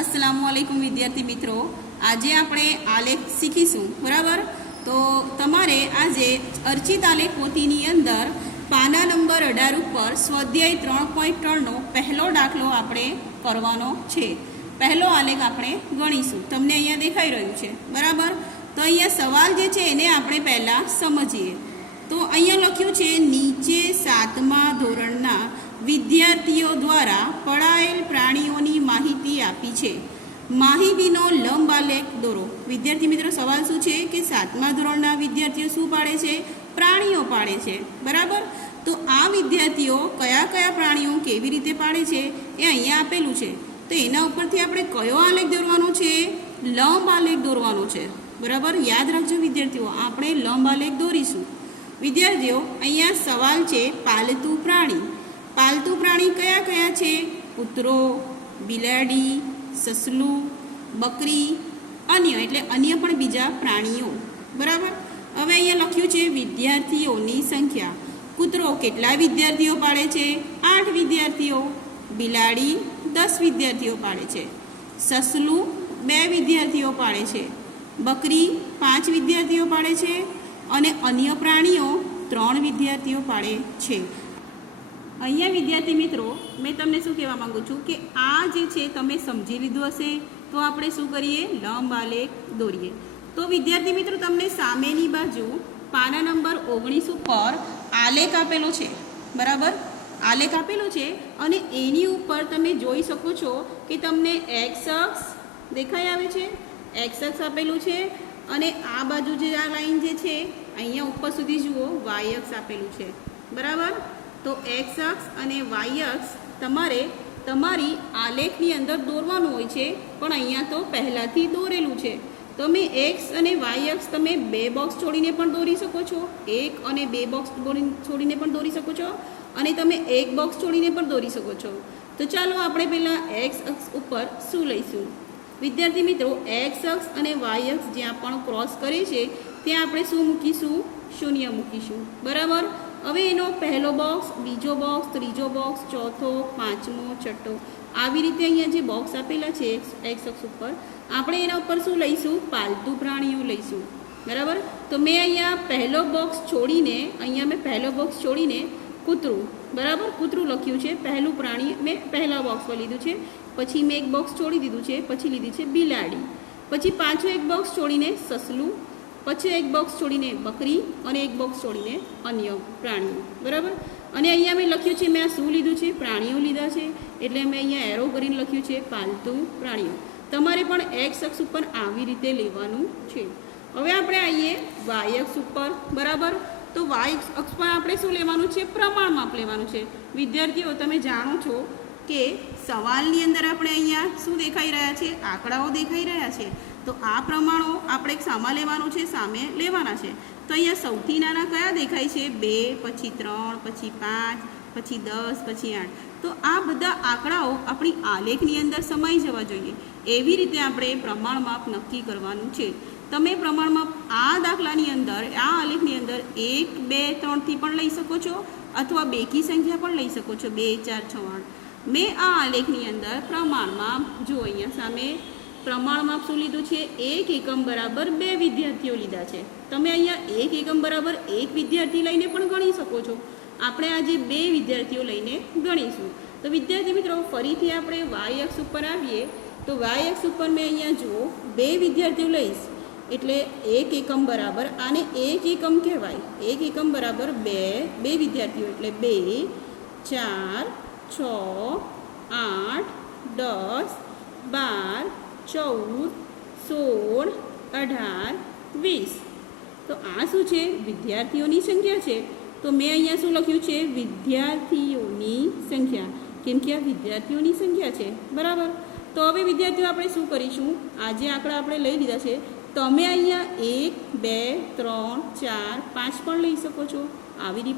अस्सलामुअलैकुम विद्यार्थी मित्रों, आज આપણે આલેખ શીખીશું બરાબર। તો તમારે આજે અર્ચિત આલેખ પોથીની અંદર પાના નંબર 18 ઉપર સ્વાધ્યાય 3.3 નો પહેલો દાખલો આપણે કરવાનો છે। પહેલો આલેખ આપણે ગણીશું, તમને અહીંયા દેખાઈ રહ્યું છે બરાબર। તો અહીંયા સવાલ જે છે એને આપણે પહેલા સમજીએ। તો અહીંયા લખ્યું છે નીચે 7મા ધોરણના વિદ્યાર્થીઓ દ્વારા પડાયેલ પ્રાણીઓની માહિતી આપી છે। માહિતીનો લંબ આલેખ દોરો। વિદ્યાર્થી મિત્રો સવાલ શું છે કે 7મા ધોરણના વિદ્યાર્થીઓ શું પાડે છે? પ્રાણીઓ પાડે છે બરાબર। તો આ વિદ્યાર્થીઓ કયા કયા પ્રાણીઓ કેવી રીતે પાડે છે એ અહીંયા આપેલું છે। તો એના ઉપરથી આપણે કયો આલેખ દોરવાનો છે? લંબ આલેખ દોરવાનો છે બરાબર। યાદ રાખજો વિદ્યાર્થીઓ, આપણે લંબ આલેખ દોરીશું। વિદ્યાર્થીઓ અહીંયા સવાલ છે પાલતુ પ્રાણી। પાલતુ પ્રાણી કયા કયા છે? કૂતરો, બિલાડી, સસલું, બકરી, અન્ય એટલે અન્ય પણ બીજા પ્રાણીઓ બરાબર। હવે અહીંયા લખ્યું છે વિદ્યાર્થીઓની સંખ્યા। કૂતરો કેટલા વિદ્યાર્થીઓ પાડે છે? 8 વિદ્યાર્થીઓ। બિલાડી 10 વિદ્યાર્થીઓ પાડે છે। સસલું 2 વિદ્યાર્થીઓ પાડે છે। બકરી 5 વિદ્યાર્થીઓ પાડે છે અને અન્ય પ્રાણીઓ 3 વિદ્યાર્થીઓ પાડે છે। અહીંયા વિદ્યાર્થી મિત્રો મેં તમને શું કહેવા માગું છું કે આ જે છે તમે સમજી લીધું હશે તો આપણે શું કરીએ? લંબ આલેખ દોરીએ। તો વિદ્યાર્થી મિત્રો તમને સામેની બાજુ પાના નંબર 19 ઉપર આલેખ આપેલો છે બરાબર। આલેખ આપેલો છે અને એની ઉપર તમે જોઈ શકો છો કે તમને એક્સ અક્ષ દેખાઈ આવે છે, એક્સ અક્ષ આપેલું છે અને આ બાજુ જે આ લાઈન જે છે અહીંયા ઉપર સુધી જુઓ વાય અક્ષ આપેલું છે બરાબર। તો એક્સ અક્ષ અને વાય અક્ષ તમારે તમારી આલેખની અંદર દોરવાનું હોય છે, પણ અહીંયા તો પહેલાંથી દોરેલું છે। તમે એક્સ અને વાય અક્ષ તમે 2 બોક્સ છોડીને પણ દોરી શકો છો, 1 અને 2 બોક્સ છોડીને પણ દોરી શકો છો અને તમે 1 બોક્સ છોડીને પણ દોરી શકો છો। તો ચાલો આપણે પહેલાં એક્સ અક્ષ ઉપર શું લઈશું? વિદ્યાર્થી મિત્રો એક્સ અક્ષ અને વાય અક્ષ જ્યાં પણ ક્રોસ કરે છે ત્યાં આપણે શું મૂકીશું? શૂન્ય મૂકીશું બરાબર। હવે એનો પહેલો બોક્સ, બીજો બોક્સ, ત્રીજો બોક્સ, ચોથો, પાંચમો, છઠ્ઠો આવી રીતે અહીંયા જે બોક્સ આપેલા છે એક્સ અક્ષ ઉપર આપણે એના ઉપર શું લઈશું? પાલતુ પ્રાણીઓ લઈશું બરાબર। તો મેં અહીંયા પહેલો બોક્સ છોડીને કૂતરું બરાબર, કૂતરું લખ્યું છે। પહેલું પ્રાણી મેં પહેલા બોક્સ પર લીધું છે, પછી મેં એક બોક્સ છોડી દીધું છે, પછી લીધી છે બિલાડી, પછી પાછું એક બોક્સ છોડીને સસલું, પછી એક બોક્સ છોડીને બકરી અને એક બોક્સ છોડીને અન્ય પ્રાણીઓ બરાબર। અને અહીંયા મેં લખ્યું છે, મેં આ શું લીધું છે? પ્રાણીઓ લીધા છે એટલે મેં અહીંયા એરો કરીને લખ્યું છે પાલતુ પ્રાણીઓ। તમારે પણ એક્સ અક્ષ ઉપર આવી રીતે લેવાનું છે। હવે આપણે આવીએ વાય અક્ષ ઉપર બરાબર। તો વાય અક્ષ પર આપણે શું લેવાનું છે? પ્રમાણ માપ લેવાનું છે। વિદ્યાર્થીઓ તમે જાણો છો કે સવાલની અંદર આપણે અહીંયા શું દેખાઈ રહ્યા છે? આંકડાઓ દેખાઈ રહ્યા છે। તો આ પ્રમાણો આપણે સામા લેવાનું છે, સામે લેવાના છે। તો અહીંયા સૌથી નાના કયા દેખાય છે? 2, પછી 3, પછી 5, પછી 10, પછી 8। તો આ બધા આંકડાઓ આપણી આલેખની અંદર સમાઈ જવા જોઈએ, એવી રીતે આપણે પ્રમાણમાપ નક્કી કરવાનું છે। તમે પ્રમાણમાપ આ દાખલાની અંદર, આ આલેખની અંદર 1, 2, 3થી પણ લઈ શકો છો અથવા બેકી સંખ્યા પણ લઈ શકો છો, 2, 4, 6, 8। મેં આ આલેખની અંદર પ્રમાણમાપ જો અહીંયા સામે પ્રમાણમાપ શું લીધું છે? 1 એકમ બરાબર 2 વિદ્યાર્થીઓ લીધા છે। તમે અહીંયા 1 એકમ બરાબર 1 વિદ્યાર્થી લઈને પણ ગણી શકો છો। આપણે આજે 2 વિદ્યાર્થીઓ લઈને ગણીશું। તો વિદ્યાર્થી મિત્રો ફરીથી આપણે વાય અક્ષ ઉપર આવીએ। તો વાય અક્ષ ઉપર મેં અહીંયા જુઓ 2 વિદ્યાર્થીઓ લઈશ એટલે 1 એકમ બરાબર, આને 1 એકમ કહેવાય। 1 એકમ બરાબર 2 વિદ્યાર્થીઓ એટલે 2, 4, 6, 8, 10, 12, 14, 16, 18, 20। તો આ શું છે? વિદ્યાર્થીઓની સંખ્યા છે। તો મેં અહીંયા શું લખ્યું છે? વિદ્યાર્થીઓની સંખ્યા, કેમ કે આ વિદ્યાર્થીઓની સંખ્યા છે બરાબર। તો હવે વિદ્યાર્થીઓ આપણે શું કરીશું? આજે આંકડા આપણે લઈ લીધા છે, તમે અહીંયા 1, 2, 3, 4, 5 પણ લઈ શકો છો, આવી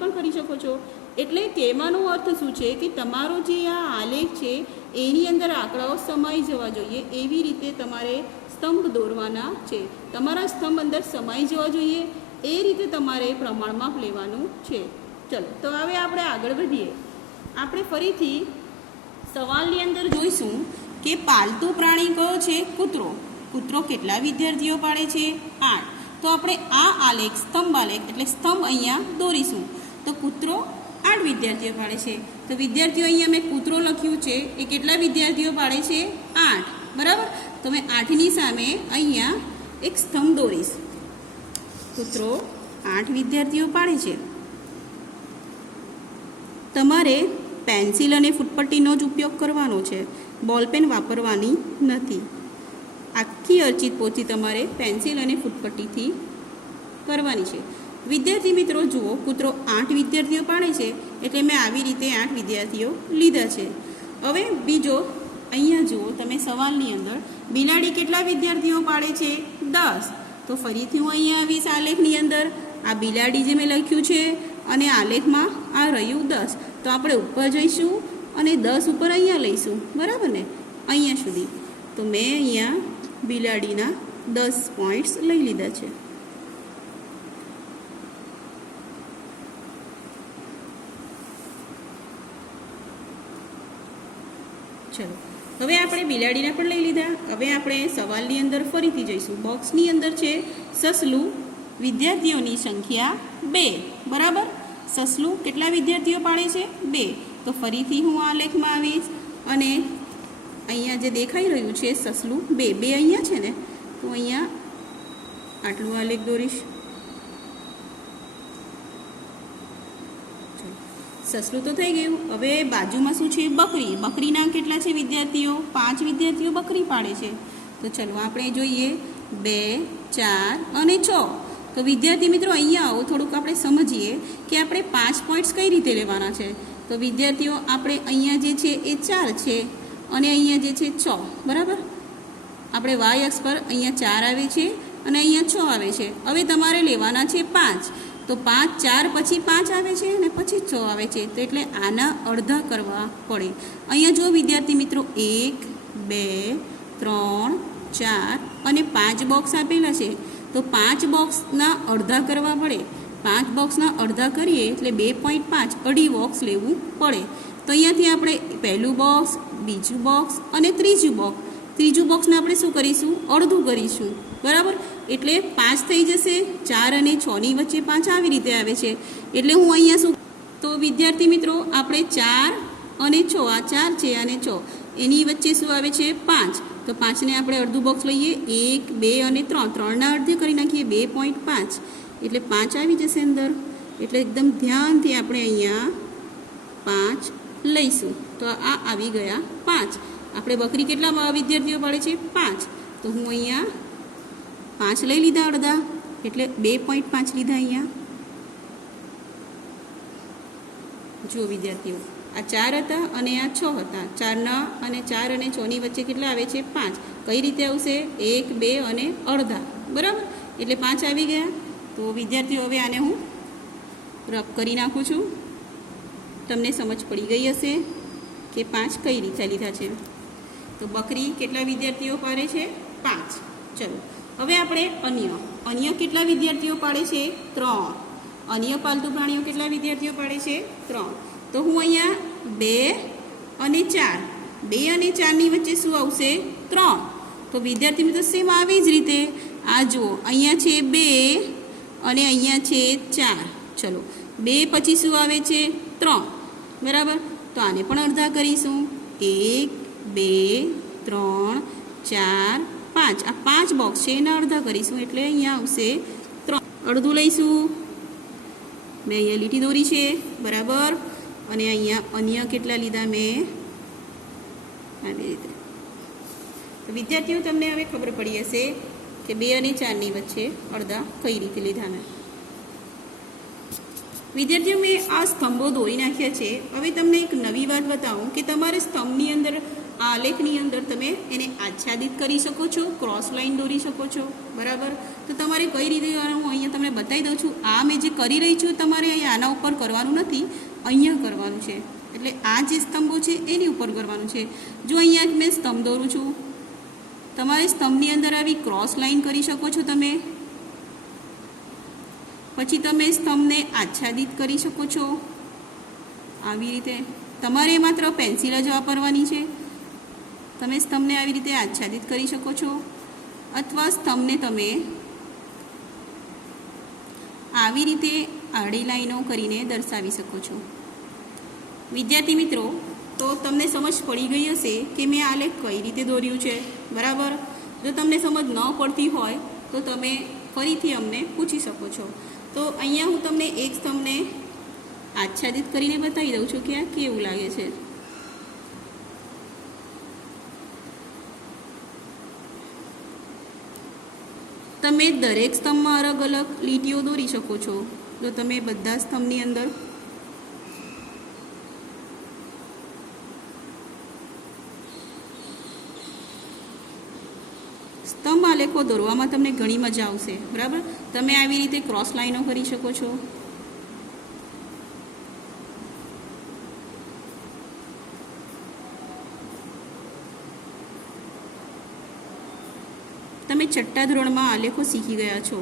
પણ કરી શકો છો। એટલે કહેવાનો અર્થ શું છે કે તમારો જે આ આલેખ છે એની અંદર આંકડાઓ સમાઈ જવા જોઈએ, એવી રીતે તમારે સ્તંભ દોરવાના છે। તમારા સ્તંભ અંદર સમાઈ જવા જોઈએ એ રીતે તમારે પ્રમાણમાપ લેવાનું છે। ચલો તો હવે આપણે આગળ વધીએ। આપણે ફરીથી સવાલની અંદર જોઈશું કે પાલતુ પ્રાણી કયો છે? કૂતરો. કૂતરો કેટલા વિદ્યાર્થીઓ પાડે છે? 8. તો આપણે આ આલેખ સ્તંભ આલેખ એટલે સ્તંભ અહીંયા દોરીશું. તો કૂતરો 8 વિદ્યાર્થીઓ પાડે છે. તો વિદ્યાર્થીઓ અહીંયા મેં કૂતરો લખ્યું છે એ કેટલા વિદ્યાર્થીઓ પાડે છે? 8. બરાબર. તો મેં 8ની સામે અહીંયા એક સ્તંભ દોરીશ. કૂતરો 8 વિદ્યાર્થીઓ પાડે છે. તમારે પેન્સિલ અને ફૂટપટ્ટીનો જ ઉપયોગ કરવાનો છે, બોલપેન વાપરવાની નથી. આખી અર્ચિત પોથી તમારે પેન્સિલ અને ફૂટપટ્ટીથી કરવાની છે. વિદ્યાર્થી મિત્રો જુઓ, કૂતરો 8 વિદ્યાર્થીઓ પાડે છે એટલે મેં આવી રીતે 8 વિદ્યાર્થીઓ લીધા છે. હવે બીજો અહીંયા જુઓ તમે સવાલની અંદર બિલાડી કેટલા વિદ્યાર્થીઓ પાડે છે? 10. તો ફરીથી હું અહીંયા આવીશ આલેખની અંદર. આ બિલાડી જે મેં લખ્યું છે અને આલેખમાં આ રહ્યું 10. તો આપણે ઉપર જઈશું અને 10 ઉપર અહીંયા લઈશું, બરાબર ને, અહીંયા સુધી. તો મેં અહીંયા બિલાડીના 10 પોઈન્ટ્સ લઈ લીધા છે. ચલો, હવે આપણે બિલાડીના પણ લઈ લીધા. હવે આપણે સવાલની અંદર ફરીથી જઈશું. બોક્સની અંદર છે સસલું, વિદ્યાર્થીઓની સંખ્યા 2. બરાબર. સસલું કેટલા વિદ્યાર્થીઓ પાડે છે? 2. તો ફરીથી હું આ લેખમાં આવીશ અને અહીંયા જે દેખાઈ રહ્યું છે સસલું 2 અહીંયા છે ને, તો અહીંયા આટલું આ લેખ દોરીશ. સસલું તો થઈ ગયું. હવે બાજુમાં શું છે? બકરી. બકરીના કેટલા છે વિદ્યાર્થીઓ? 5 વિદ્યાર્થીઓ બકરી પાડે છે. તો ચલો આપણે જોઈએ 2, 4 અને 6. તો વિદ્યાર્થી મિત્રો અહીંયા આવો, થોડુંક આપણે સમજીએ કે આપણે 5 પોઈન્ટ્સ કઈ રીતે લેવાના છે. તો વિદ્યાર્થીઓ આપણે અહીંયા જે છે એ 4 છે અને અહીંયા જે છે 6. બરાબર. આપણે વાય અક્ષ પર અહીંયા 4 આવે છે અને અહીંયા 6 આવે છે. હવે તમારે લેવાના છે 5. તો 5, 4 પછી 5 આવે છે અને પછી 6 આવે છે. તો એટલે આના અડધા કરવા પડે. અહીંયા જો વિદ્યાર્થી મિત્રો 1, 2, 3, 4 અને 5 બોક્સ આપેલા છે. તો 5 બોક્સના અડધા કરવા પડે. 5 બોક્સના અડધા કરીએ એટલે 2.5 અઢી બોક્સ લેવું પડે. તો અહીંયાથી આપણે પહેલું બોક્સ, બીજું બોક્સ અને ત્રીજું બોક્સ. ત્રીજું બોક્સને આપણે શું કરીશું? અડધું કરીશું. બરાબર. એટલે 5 થઈ જશે. 4 અને 6ની વચ્ચે 5 આવી રીતે આવે છે. એટલે હું અહીંયા શું, તો વિદ્યાર્થી મિત્રો આપણે 4 અને 6, આ 4 છે અને 6, એની વચ્ચે શું આવે છે? 5. તો 5ને આપણે અડધું બોક્સ લઈએ. 1, 2 અને 3, 3ના અડધે કરી નાખીએ 2.5. એટલે 5 આવી જશે અંદર. એટલે એકદમ ધ્યાનથી આપણે અહીંયા 5 લઈશું. તો આ આવી ગયા 5. આપણે બકરી કેટલા વિદ્યાર્થીઓ પાડે છે? 5. તો હું અહીંયા 5 લઈ લીધા અડધા, એટલે 2.5 લીધા અહીંયા. જુઓ વિદ્યાર્થીઓ, આ 4 હતા અને આ 6 હતા. 4 અને 6ની વચ્ચે કેટલા આવે છે? 5. કઈ રીતે આવશે? 1, 2 અને અડધા. બરાબર. એટલે 5 આવી ગયા. તો વિદ્યાર્થીઓ હવે આને હું રફ કરી નાખું છું. તમને સમજ પડી ગઈ હશે કે 5 કઈ રીતે લીધા છે. તો બકરી કેટલા વિદ્યાર્થીઓ પાડે છે? 5. ચલો, હવે આપણે અન્ય કેટલા વિદ્યાર્થીઓ પાડે છે? 3. અન્ય પાલતુ પ્રાણીઓ કેટલા વિદ્યાર્થીઓ પાડે છે? 3. તો હું અહીંયા 2 અને 4, 2 અને 4ની વચ્ચે શું આવશે? 3. તો વિદ્યાર્થી મિત્રો સેમ આવી જ રીતે આ જુઓ, અહીંયા છે 2 અને અહીંયા છે 4. ચલો, 2 પછી શું આવે છે? 3. બરાબર. તો આને પણ અડધા કરીશું. 1, 2, 3, 4, 5. આ 5 બોક્સ છે એના અડધા કરીશું એટલે અહીંયા આવશે 3. અડધું લઈશું. મેં અહીંયા લીટી દોરી છે. બરાબર. અને અહીંયા અન્ય કેટલા લીધા મેં? આવી રીતે. તો વિદ્યાર્થીઓ તમને હવે ખબર પડી હશે કે 2 અને 4ની વચ્ચે અડધા કઈ રીતે લીધાના. વિદ્યાર્થીઓ મેં આ સ્તંભો દોરી નાખ્યા છે. હવે તમને એક નવી વાત બતાવું કે તમારે સ્તંભની અંદર, આલેખની અંદર તમે એને આચ્છાદિત કરી શકો છો, ક્રોસ લાઈન દોરી શકો છો. બરાબર. તો તમારે કઈ રીતે હું અહીંયા તમને બતાવી દઉં છું. આ મેં જે કરી રહી છું તમારે અહીંયા આના ઉપર કરવાનું નથી, અહીંયા કરવાનું છે. એટલે આ જે સ્તંભો છે એની ઉપર કરવાનું છે. જો અહીંયા મેં સ્તંભ દોરું છું, તમારે સ્તંભની અંદર આવી ક્રોસ લાઈન કરી શકો છો તમે. પછી તમે સ્તંભને આચ્છાદિત કરી શકો છો આવી રીતે. તમારે માત્ર પેન્સિલ જ વાપરવાની છે. તમે સ્તંભને આવી રીતે આચ્છાદિત કરી શકો છો, અથવા સ્તંભને તમે આવી રીતે આડી લાઈનો કરીને દર્શાવી શકો છો. વિદ્યાર્થી મિત્રો, તો તમને સમજ પડી ગઈ હશે કે મેં આલેખ કઈ રીતે દોર્યું છે, બરાબર. જો તમને સમજ ન પડતી હોય તો તમે ફરીથી અમને પૂછી શકો છો. તો અહીંયા હું તમને એક સ્તંભને આચ્છાદિત કરીને બતાવી દઉં છું કે આ કેવું લાગે છે. તમે દરેક સ્તંભમાં અલગ અલગ લીટીઓ દોરી શકો છો. તો તમે બધા સ્તંભની અંદર સ્તંભ આલેખો દોરવામાં તમને ઘણી મજા આવશે, બરાબર. તમે આવી રીતે ક્રોસ લાઈનો કરી શકો છો. તમે છઠ્ઠા ધોરણમાં આલેખો શીખી ગયા છો.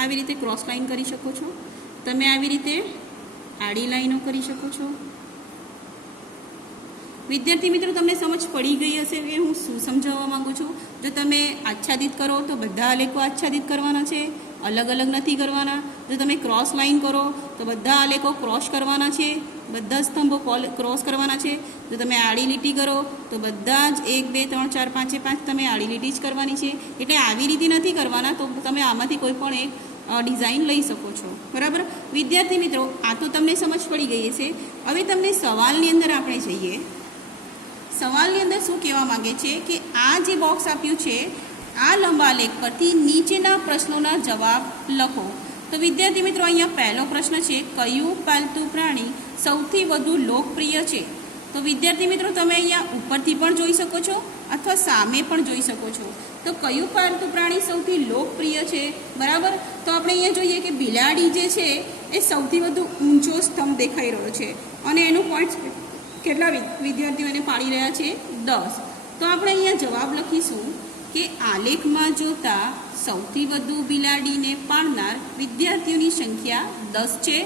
આવી રીતે ક્રોસ લાઈન કરી શકો છો. તમે આવી રીતે આડી લાઈનો કરી શકો છો. વિદ્યાર્થી મિત્રો, તમને સમજ પડી ગઈ હશે કે હું શું સમજાવવા માગું છું. જો તમે આચ્છાદિત કરો તો બધા આલેખો આચ્છાદિત કરવાના છે, અલગ અલગ નથી કરવાના. જો તમે ક્રોસ લાઈન કરો તો બધા આલેખો ક્રોસ કરવાના છે, બધા સ્તંભો ક્રોસ કરવાના છે. જો તમે આડી લીટી કરો તો બધા જ 1 2 3 4 5 5 તમે આડી લીટી જ કરવાની છે. એટલે આવી રીતે નથી કરવાના. તો તમે આમાંથી કોઈ પણ એક ડિઝાઇન લઈ શકો છો, બરાબર. વિદ્યાર્થી મિત્રો, આ તો તમને સમજ પડી ગઈ હશે. હવે તમને સવાલની અંદર આપણે જઈએ. સવાલની અંદર શું કહેવા માગે છે કે આ જે બોક્સ આપ્યું છે, આ લંબાલેખ પરથી નીચેના પ્રશ્નોના જવાબ લખો. તો વિદ્યાર્થી મિત્રો, અહીંયા પહેલો પ્રશ્ન છે, કયું પાલતુ પ્રાણી સૌથી વધુ લોકપ્રિય છે? તો વિદ્યાર્થી મિત્રો, તમે અહીંયા ઉપરથી પણ જોઈ શકો છો અથવા સામે પણ જોઈ શકો છો. તો કયું પાલતુ પ્રાણી સૌથી લોકપ્રિય છે, બરાબર. તો આપણે અહીંયા જોઈએ કે બિલાડી જે છે એ સૌથી વધુ ઊંચો સ્તંભ દેખાઈ રહ્યો છે અને એનું પોઈન્ટ કેટલા વિદ્યાર્થીઓને પાડી રહ્યા છે? 10. તો આપણે અહીંયા જવાબ લખીશું કે આલેખમાં જોતા સૌથી વધુ બિલાડીને પાડનાર વિદ્યાર્થીઓની સંખ્યા 10 છે.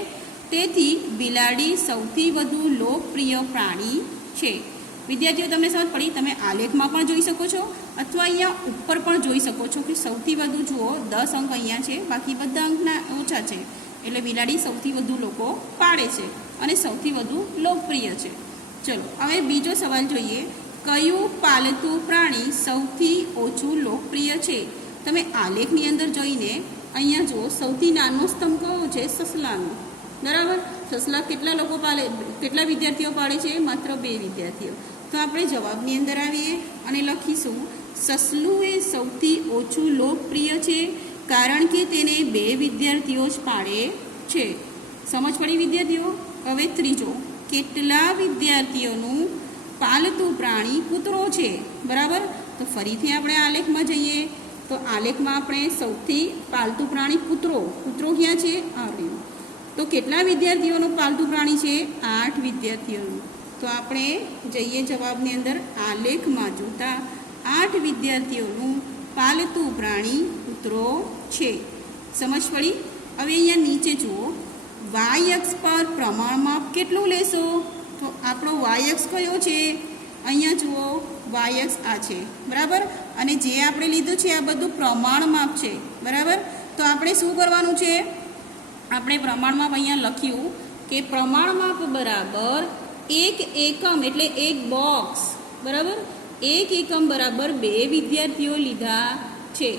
તેથી બિલાડી સૌથી વધુ લોકપ્રિય પ્રાણી છે. વિદ્યાર્થીઓ, તમને સમજ પડી? તમે આલેખમાં પણ જોઈ શકો છો અથવા અહીંયા ઉપર પણ જોઈ શકો છો કે સૌથી વધુ જુઓ 10 અંક અહીંયા છે, બાકી બધા અંકના ઓછા છે. એટલે બિલાડી સૌથી વધુ લોકો પાડે છે અને સૌથી વધુ લોકપ્રિય છે. ચલો હવે બીજો સવાલ જોઈએ. કયું પાલતુ પ્રાણી સૌથી ઓછું લોકપ્રિય છે? તમે આલેખની અંદર જોઈને અહીંયા જુઓ, સૌથી નાનો સ્તંભ કયો છે? સસલાનો, બરાબર. સસલા કેટલા લોકો પાડે, કેટલા વિદ્યાર્થીઓ પાડે છે? માત્ર 2 વિદ્યાર્થીઓ. તો આપણે જવાબની અંદર આવીએ અને લખીશું સસલું એ સૌથી ઓછું લોકપ્રિય છે કારણ કે તેને 2 વિદ્યાર્થીઓ જ પાડે છે. સમજ પડી વિદ્યાર્થીઓ? હવે ત્રીજો, કેટલા વિદ્યાર્થીઓનું પાલતુ પ્રાણી કૂતરો છે, બરાબર. તો ફરીથી આપણે આલેખમાં જઈએ. તો આલેખમાં આપણે સૌથી પાલતુ પ્રાણી કૂતરો ક્યાં છે? આ રહ્યું. તો કેટલા વિદ્યાર્થીઓનું પાલતુ પ્રાણી છે? 8 વિદ્યાર્થીઓનું. તો આપણે જઈએ જવાબની અંદર. આલેખમાં જોતા 8 વિદ્યાર્થીઓનું પાલતુ પ્રાણી કૂતરો છે. સમજ પડી? હવે અહીંયા નીચે જુઓ, વાય અક્ષ પર પ્રમાણમાપ કેટલું લેશો? તો આપણો વાય અક્ષ કયો છે? અહીંયા જુઓ, વાય અક્ષ આ છે, બરાબર. અને જે આપણે લીધું છે આ બધું પ્રમાણમાપ છે, બરાબર. તો આપણે શું કરવાનું છે? આપણે પ્રમાણમાપ અહીંયા લખ્યું કે પ્રમાણમાપ બરાબર 1 એકમ એટલે 1 બોક્સ, બરાબર. 1 એકમ બરાબર 2 વિદ્યાર્થીઓ લીધા છે,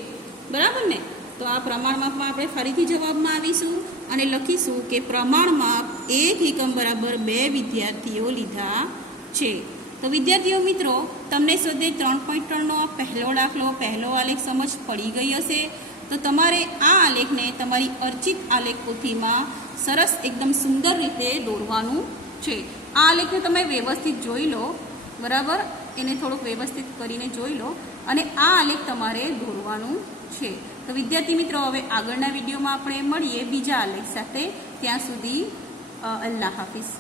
બરાબર ને. તો આ પ્રમાણમાપમાં આપણે ફરીથી જવાબમાં આવીશું અને લખીશું કે પ્રમાણમાપ 1 એકમ બરાબર 2 વિદ્યાર્થીઓ લીધા છે. તો વિદ્યાર્થીઓ મિત્રો, તમને સ્વાધ્યાય 3.3નો આ પહેલો દાખલો, પહેલો આલેખ સમજ પડી ગઈ હશે. તો તમારે આ આલેખને તમારી અર્ચિત આલેખ પોથીમાં સરસ એકદમ સુંદર રીતે દોરવાનું છે. આ આલેખને તમે વ્યવસ્થિત જોઈ લો, બરાબર. એને થોડુંક વ્યવસ્થિત કરીને જોઈ લો અને આ આલેખ તમારે દોરવાનું છે. તો વિદ્યાર્થી મિત્રો, હવે આગળના વિડીયોમાં આપણે મળીએ બીજા આલેખ સાથે. ત્યાં સુધી અલ્લાહ હાફિઝ.